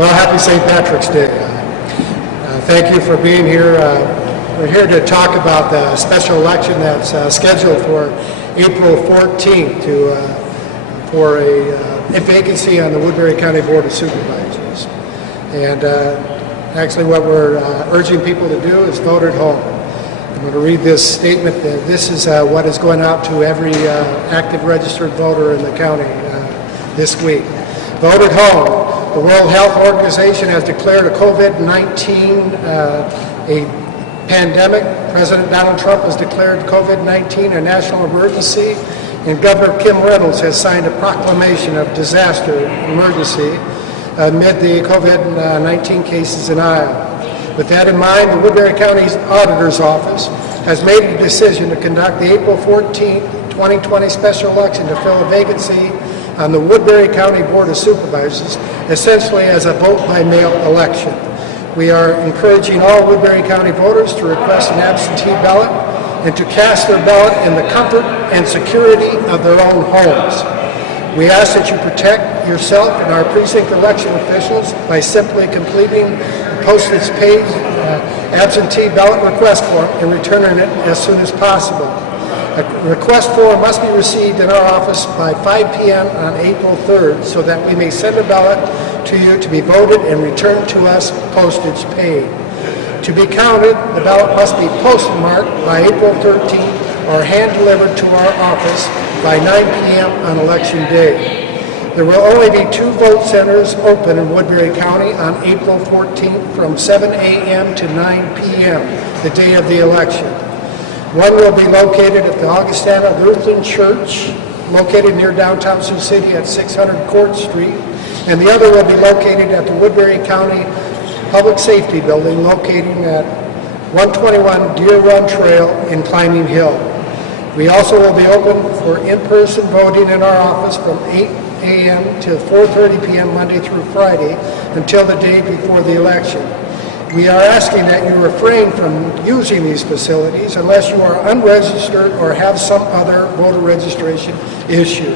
Well, happy St. Patrick's Day. Thank you for being here. We're here to talk about the special election that's scheduled for April 14th for a vacancy on the Woodbury County Board of Supervisors. And actually what we're urging people to do is vote at home. I'm going to read this statement. That this is what is going out to every active registered voter in the county this week. Vote at home. The World Health Organization has declared a COVID-19 a pandemic. President Donald Trump has declared COVID-19 a national emergency, and Governor Kim Reynolds has signed a proclamation of disaster emergency amid the COVID-19 cases in Iowa. With that in mind, the Woodbury County's Auditor's Office has made a decision to conduct the April 14, 2020 special election to fill a vacancy on the Woodbury County Board of Supervisors, essentially as a vote-by-mail election. We are encouraging all Woodbury County voters to request an absentee ballot and to cast their ballot in the comfort and security of their own homes. We ask that you protect yourself and our precinct election officials by simply completing the postage-paid absentee ballot request form and returning it as soon as possible. A request form must be received in our office by 5 p.m. on April 3rd so that we may send a ballot to you to be voted and returned to us postage paid. To be counted, the ballot must be postmarked by April 13th or hand-delivered to our office by 9 p.m. on Election Day. There will only be 2 vote centers open in Woodbury County on April 14th from 7 a.m. to 9 p.m., the day of the election. One will be located at the Augustana Lutheran Church, located near downtown Sioux City at 600 Court Street, and the other will be located at the Woodbury County Public Safety Building, located at 121 Deer Run Trail in Climbing Hill. We also will be open for in-person voting in our office from 8 a.m. to 4:30 p.m. Monday through Friday until the day before the election. We are asking that you refrain from using these facilities unless you are unregistered or have some other voter registration issue.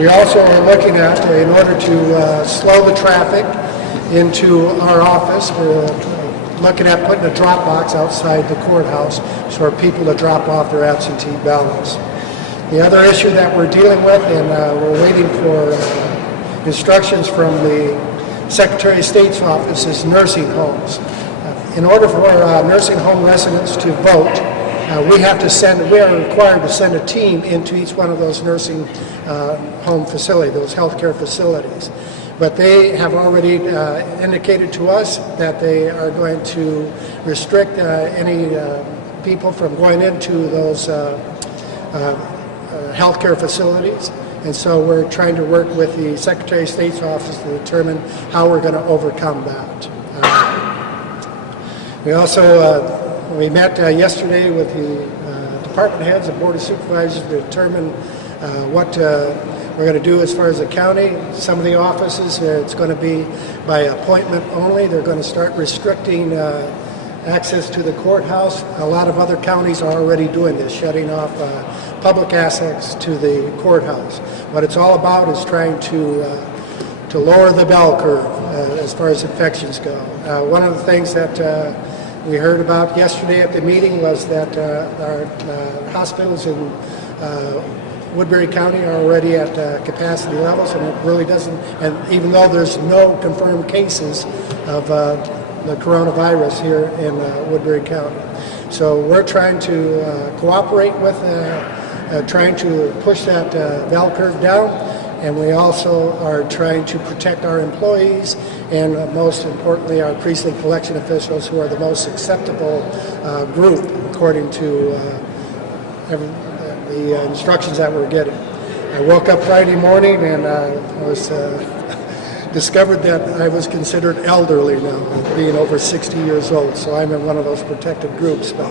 We also are looking at, in order to slow the traffic into our office, we're looking at putting a drop box outside the courthouse for people to drop off their absentee ballots. The other issue that we're dealing with, and we're waiting for instructions from the Secretary of State's office, is nursing homes. In order for nursing home residents to vote, we are required to send a team into each one of those nursing home facilities, those healthcare facilities. But they have already indicated to us that they are going to restrict any people from going into those healthcare facilities. And so we're trying to work with the Secretary of State's office to determine how we're going to overcome that. We also we met yesterday with the department heads and Board of Supervisors to determine what we're going to do as far as the county. Some of the offices, it's going to be by appointment only. They're going to start restricting access to the courthouse. A lot of other counties are already doing this, shutting off public access to the courthouse. What it's all about is trying to lower the bell curve as far as infections go. One of the things that we heard about yesterday at the meeting was that our hospitals in Woodbury County are already at capacity levels, and it really doesn't, and even though there's no confirmed cases of the coronavirus here in Woodbury County. So we're trying to cooperate with trying to push that bell curve down, and we also are trying to protect our employees and most importantly our precinct election officials, who are the most acceptable group according to the instructions that we're getting. I woke up Friday morning and I was discovered that I was considered elderly now, being over 60 years old, so I'm in one of those protected groups. But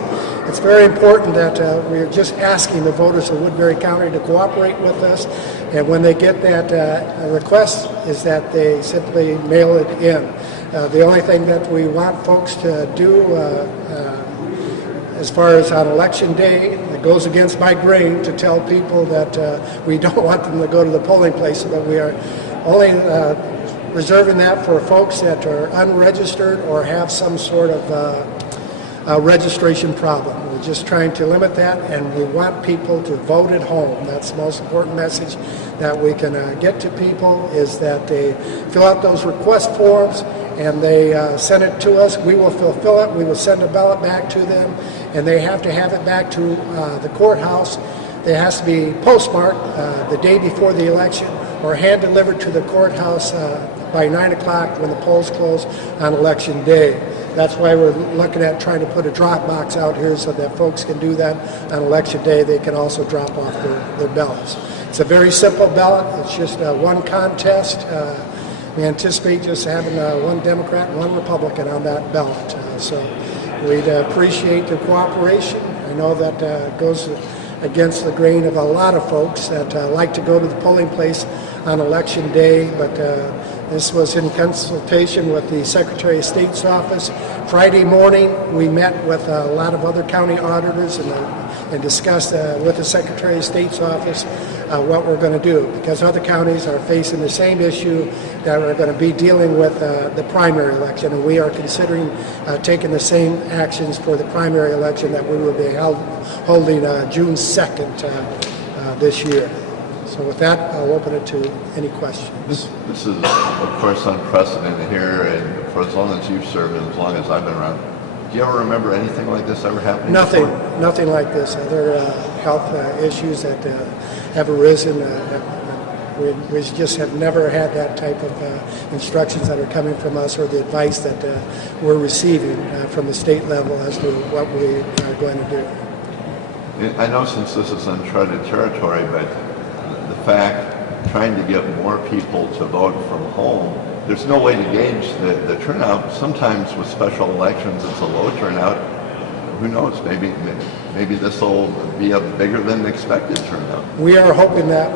it's very important that we're just asking the voters of Woodbury County to cooperate with us, and when they get that request, is that they simply mail it in. The only thing that we want folks to do as far as on election day, it goes against my grain to tell people that we don't want them to go to the polling place, but we are only reserving that for folks that are unregistered or have some sort of registration problem. We're just trying to limit that, and we want people to vote at home. That's the most important message that we can get to people, is that they fill out those request forms and they send it to us. We will fulfill it. We will send a ballot back to them, and they have to have it back to the courthouse. It has to be postmarked the day before the election or hand delivered to the courthouse by 9 o'clock when the polls close on election day. That's why we're looking at trying to put a drop box out here so that folks can do that on election day. They can also drop off their ballots. It's a very simple ballot. It's just one contest. We anticipate just having one Democrat and one Republican on that ballot. So we'd appreciate the cooperation. I know that goes against the grain of a lot of folks that like to go to the polling place on election day, but this was in consultation with the Secretary of State's office. Friday morning, we met with a lot of other county auditors and discussed with the Secretary of State's office what we're going to do, because other counties are facing the same issue that we're going to be dealing with the primary election, and we are considering taking the same actions for the primary election that we will be holding June 2nd this year. So with that, I'll open it to any questions. This is, of course, unprecedented here, and for as long as you've served and as long as I've been around. Do you ever remember anything like this ever happening? Nothing like this. Other health issues that have arisen, we just have never had that type of instructions that are coming from us, or the advice that we're receiving from the state level as to what we are going to do. I know since this is uncharted territory, but the fact trying to get more people to vote from home, there's no way to gauge the turnout. Sometimes with special elections, it's a low turnout. Who knows? Maybe this will be a bigger than expected turnout. We are hoping that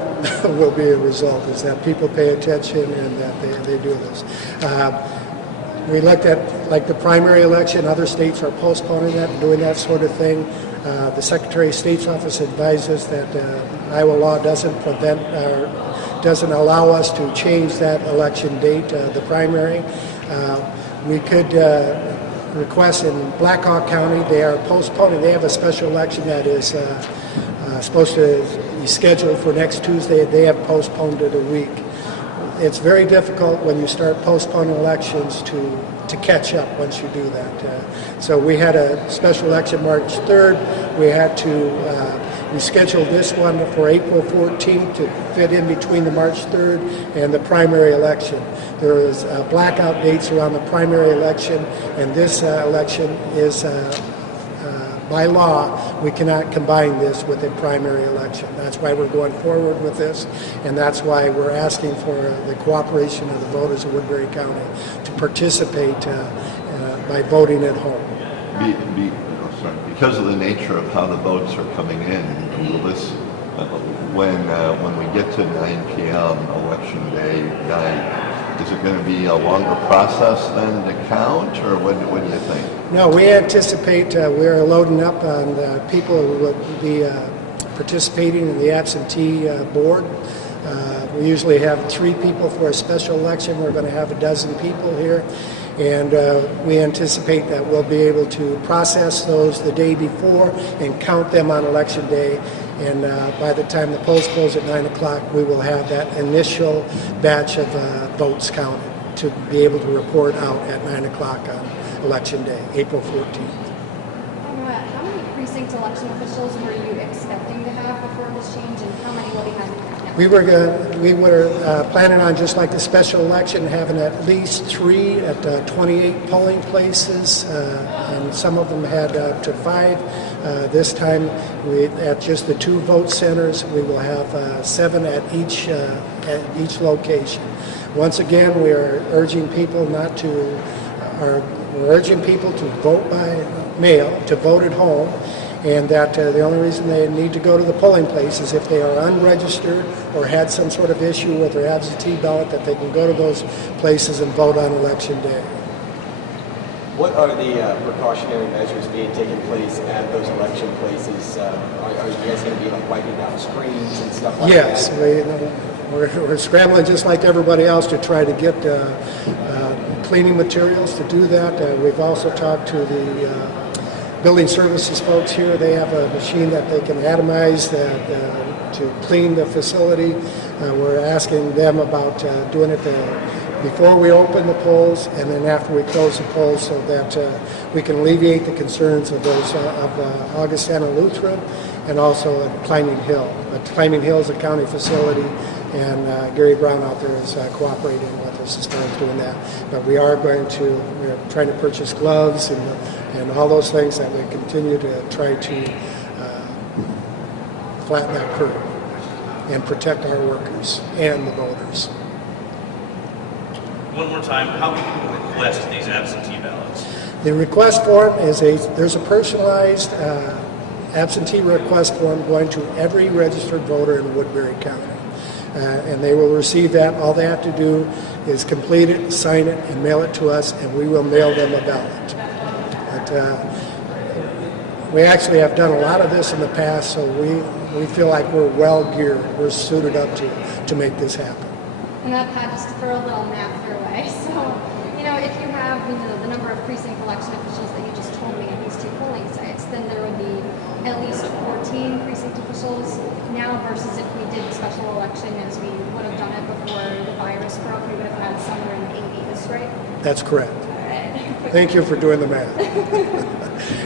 will be a result, is that people pay attention and that they do this. We looked at, like, the primary election. Other states are postponing that and doing that sort of thing. The Secretary of State's office advises that Iowa law doesn't allow us to change that election date, the primary. We could request in Blackhawk County. They are postponing. They have a special election that is supposed to be scheduled for next Tuesday. They have postponed it a week. It's very difficult when you start postponing elections to catch up once you do that. So we had a special election March 3rd. We had to reschedule this one for April 14th to fit in between the March 3rd and the primary election. There is blackout dates around the primary election, and this election is by law, we cannot combine this with a primary election. That's why we're going forward with this, and that's why we're asking for the cooperation of the voters of Woodbury County to participate by voting at home. Because of the nature of how the votes are coming in, will this, when we get to 9 p.m. election day night, is it going to be a longer process then to count, or what do you think? No, we anticipate we're loading up on people who will be participating in the absentee board. We usually have 3 people for a special election. We're going to have a dozen people here. And we anticipate that we'll be able to process those the day before and count them on election day. And by the time the polls close at 9 o'clock, we will have that initial batch of votes counted to be able to report out at 9 o'clock on election day, April 14th. How many precinct election officials were you expecting to have before this change, and how many will be having now? We were planning on, just like the special election, having at least 3 at 28 polling places, and some of them had up to 5. This time, at just the 2 vote centers, we will have 7 at each location. Once again, we are urging people we're urging people to vote by mail, to vote at home, and that the only reason they need to go to the polling place is if they are unregistered or had some sort of issue with their absentee ballot, that they can go to those places and vote on election day. What are the precautionary measures being taken place at those election places? Are you guys going to be like wiping down screens and stuff like yes, that? we're scrambling just like everybody else to try to get cleaning materials to do that. We've also talked to the building services folks here. They have a machine that they can atomize to clean the facility. We're asking them about doing it before we open the polls and then after we close the polls, so that we can alleviate the concerns of those of Augustana Lutheran and also at Climbing Hill. But Climbing Hill is a county facility, and Gary Brown out there is cooperating with us as far as doing that. But we're trying to purchase gloves and all those things that we continue to try to flatten that curve and protect our workers and the voters. One more time, how can people request these absentee ballots? The request form there's a personalized absentee request form going to every registered voter in Woodbury County. And they will receive that. All they have to do is complete it, sign it, and mail it to us, and we will mail them a ballot. But we actually have done a lot of this in the past, so we feel like we're well geared, we're suited up to make this happen. And that, Pat, just to throw a little math your way. So, if you have the number of precinct election officials that you just told me at these 2 polling sites, then there would be at least 14 precinct officials now versus if we did the special election as we would have done it before the virus broke, we would have had somewhere in the 80s, right? That's correct. Thank you for doing the math.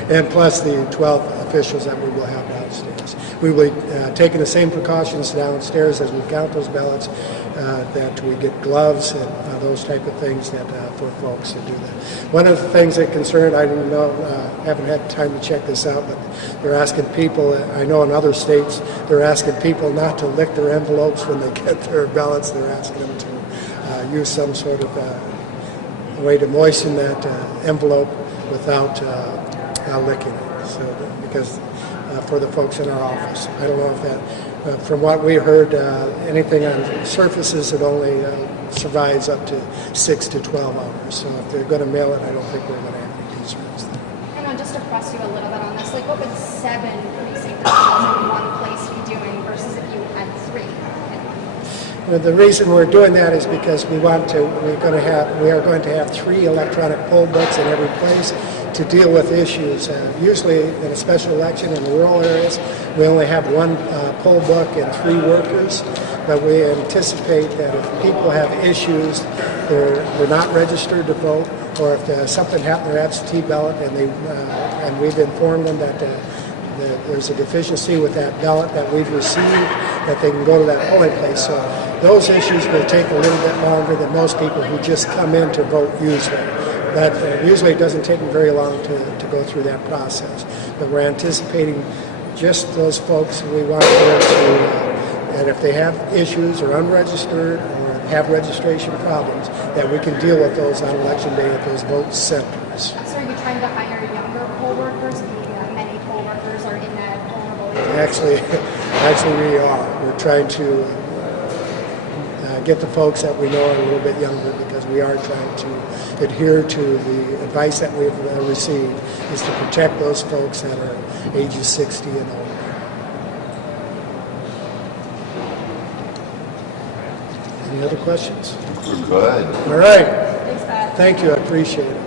And plus the 12 officials that we will have downstairs. We will be taking the same precautions downstairs as we count those ballots, that we get gloves and those type of things that for folks to do that. One of the things that concerned, I don't know, haven't had time to check this out, but they're asking people, I know in other states, they're asking people not to lick their envelopes when they get their ballots. They're asking them to use some sort of way to moisten that envelope without licking it. So, because for the folks in our office, I don't know if that. From what we heard, anything on surfaces, it only survives up to 6 to 12 hours. So if they're going to mail it, I don't think we're going to have any concerns there. And just to press you a little bit on this, what would 7 precinct officials in one place be doing versus if you had 3? Well, the reason we're doing that is because we are going to have 3 electronic poll books in every place to deal with issues. Usually in a special election in the rural areas, we only have 1 poll book and 3 workers, but we anticipate that if people have issues, they're not registered to vote, or if something happened to their absentee ballot and we've informed them that there's a deficiency with that ballot that we've received, that they can go to that polling place. So those issues will take a little bit longer than most people who just come in to vote usually. That usually it doesn't take them very long to go through that process. But we're anticipating just those folks we want them to, that if they have issues or unregistered or have registration problems, that we can deal with those on election day at those vote centers. So are you trying to hire younger poll workers? Many poll workers are in that vulnerable age. Actually we are. We're trying to get the folks that we know are a little bit younger, because we are trying to adhere to the advice that we've received is to protect those folks that are ages 60 and older. Any other questions? We're good. All right. Thanks, Pat. Thank you. I appreciate it.